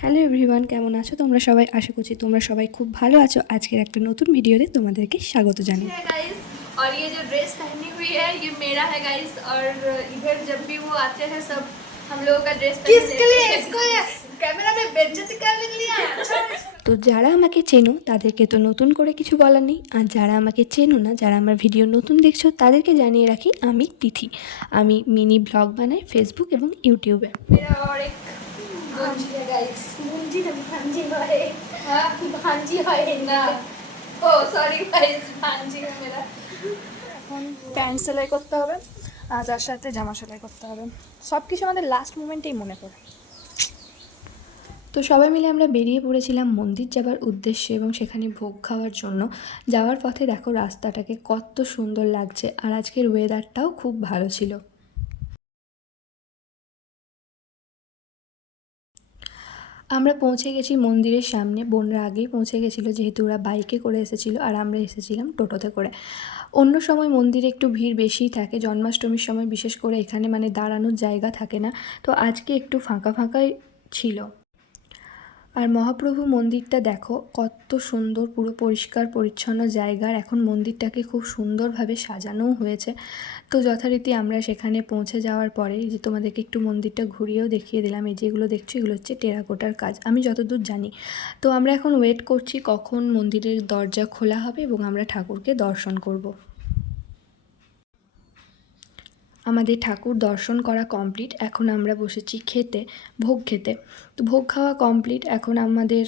Hello everyone, কেমন আছো তোমরা সবাই? আশা করছি তোমরা সবাই খুব ভালো আছো। আজকের একটা নতুন ভিডিওতে তোমাদেরকে স্বাগত জানাই। गाइस, और ये जो ड्रेस पहनी हुई है ये मेरा है गाइस। और इधर जब भी वो आते हैं सब हम लोगों का ड्रेस किसके लिए इसको कैमरा में बेइज्जती करने के लिए अच्छा। তো যারা আমাকে চেনো তাদেরকে তো নতুন করে কিছু বলার নেই, আর যারা আমাকে চেনো না, যারা আমার ভিডিও নতুন দেখছো তাদেরকে জানিয়ে রাখি আমি তিথি। আমি মিনি ব্লগ বানাই ফেসবুক এবং ইউটিউবে। मेरा और एक भांजी है गाइस। मुंजी ना भांजी है। हाँ भांजी है ना, ओ सॉरी गाइस, भांजी है मेरा। এখন প্যান্ট সেলাই করতে হবে আর তার সাথে জামা সেলাই করতে হবে। সব কিছু আমাদের লাস্ট মোমেন্টেই মনে পড়ে। তো সবাই মিলে আমরা বেরিয়ে পড়েছিলাম মন্দির যাবার উদ্দেশ্যে এবং সেখানে ভোগ খাওয়ার জন্য। যাওয়ার পথে দেখো রাস্তাটাকে কত সুন্দর লাগছে, আর আজকের ওয়েদারটাও খুব ভালো ছিল। আমরা পৌঁছে গেছি মন্দিরের সামনে। বোনরা আগেই পৌঁছে গেছিলো, যেহেতু ওরা বাইকে করে এসেছিলো আর আমরা এসেছিলাম টোটোতে করে। অন্য সময় মন্দিরে একটু ভিড় বেশিই থাকে, জন্মাষ্টমীর সময় বিশেষ করে এখানে মানে দাঁড়ানোর জায়গা থাকে না। তো আজকে একটু ফাঁকা ফাঁকাই ছিল। আর মহাপ্রভু মন্দিরটা দেখো কত সুন্দর, পুরো পরিষ্কার পরিচ্ছন্ন জায়গার। এখন মন্দিরটাকে খুব সুন্দরভাবে সাজানোও হয়েছে। তো যথারীতি আমরা সেখানে পৌঁছে যাওয়ার পরে যে তোমাদেরকে একটু মন্দিরটা ঘুরিয়েও দেখিয়ে দিলাম। এই যেগুলো দেখছো এগুলো হচ্ছে টেরাকোটার কাজ, আমি যতদূর জানি। তো আমরা এখন ওয়েট করছি কখন মন্দিরের দরজা খোলা হবে এবং আমরা ঠাকুরকে দর্শন করব। আমাদের ঠাকুর দর্শন করা কমপ্লিট, এখন আমরা বসেছি খেতে, ভোগ খেতে। তো ভোগ খাওয়া কমপ্লিট, এখন আমাদের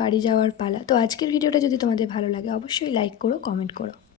বাড়ি যাওয়ার পালা। তো আজকের ভিডিওটা যদি তোমাদের ভালো লাগে অবশ্যই লাইক করো, কমেন্ট করো।